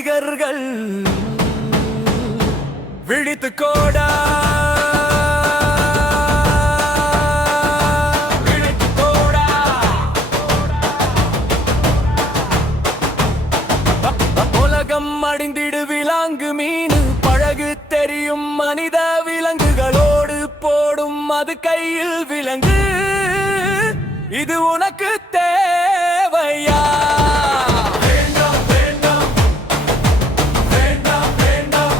ரசிகர்கள் விழித்து கோடா அடிந்திடு விலாங்கு மீன் பழகு தெரியும் மனித விலங்குகளோடு போடும் அது கையில் விலங்கு இது உனக்கு தேவையா வேண்டாம் வேண்டாம் வேண்டாம் வேண்டாம்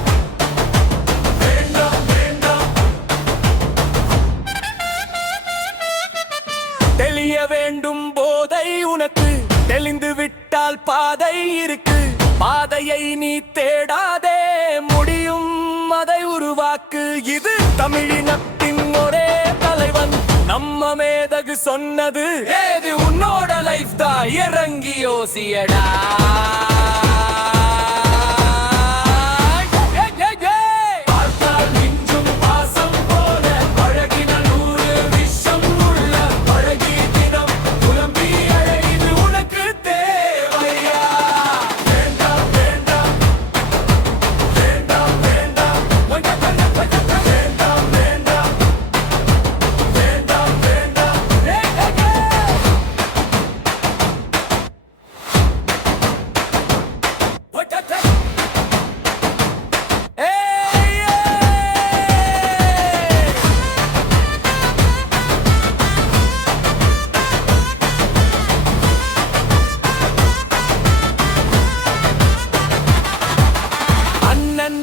வேண்டாம் வேண்டாம் தெளிய வேண்டும் போதை உனக்கு தெளிந்து விட்டால் பாதை இருக்கு பாதையை நீ தேடாதே முடியும் அதை உருவாக்கு இது தமிழினத்தின் ஒரே தலைவன் நம்ம மேதகு சொன்னது ஏது உன்னோட லைஃப் தான் இறங்கி யோசியடா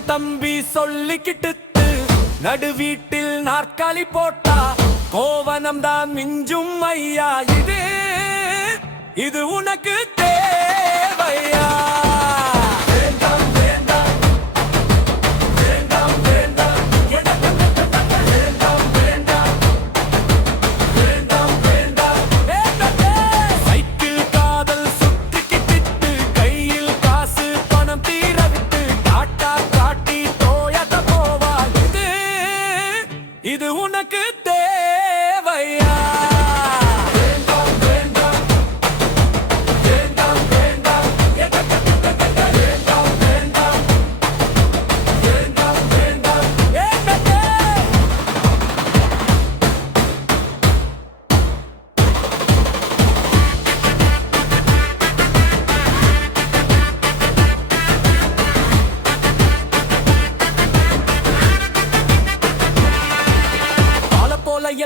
தம்பி சொல்லிக்கிட்டு நடு வீட்டில் நாற்காலி போட்டா கோவனம் தான் மிஞ்சும் ஐயா இது உனக்கு தேவையா இது உனக்கு தேவையா வேண்டாம் வேண்டாம் வேண்டாம் வேண்டாம் வேண்டாம் வேண்டாம் வேண்டாம் வேண்டாம்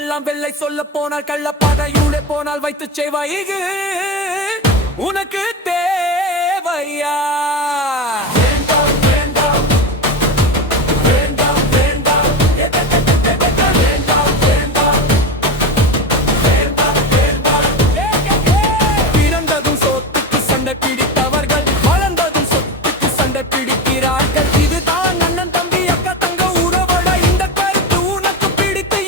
எல்லாம் வெள்ளை சொல்ல போனால் கள்ளப்பாதையூடே போனால் வைத்து செய்வாய்கு உனக்கு தேவையா வேண்டாம் வேண்டாம் வேண்டாம் வேண்டாம் வேண்டாம் வேண்டாம் வேண்டாம் வேண்டாம் பிறந்ததும் சொத்துக்கு சண்டை பிடித்தவர்கள் வளர்ந்ததும் சொத்துக்கு சண்டை பிடிக்கிறார்கள் இதுதான் அண்ணன் தம்பி அக்கா தங்க உறவட இந்த கருத்து உனக்கு பிடித்து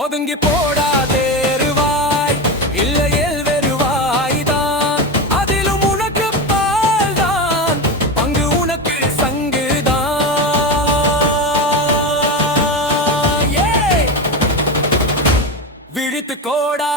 ஒதுங்கி போடாதேருவாய் இல்லையேல் வெறுவாய் தான் அதிலும் உனக்கு பால் தான் பங்கு உனக்கு சங்குதான் விழித்து கோடா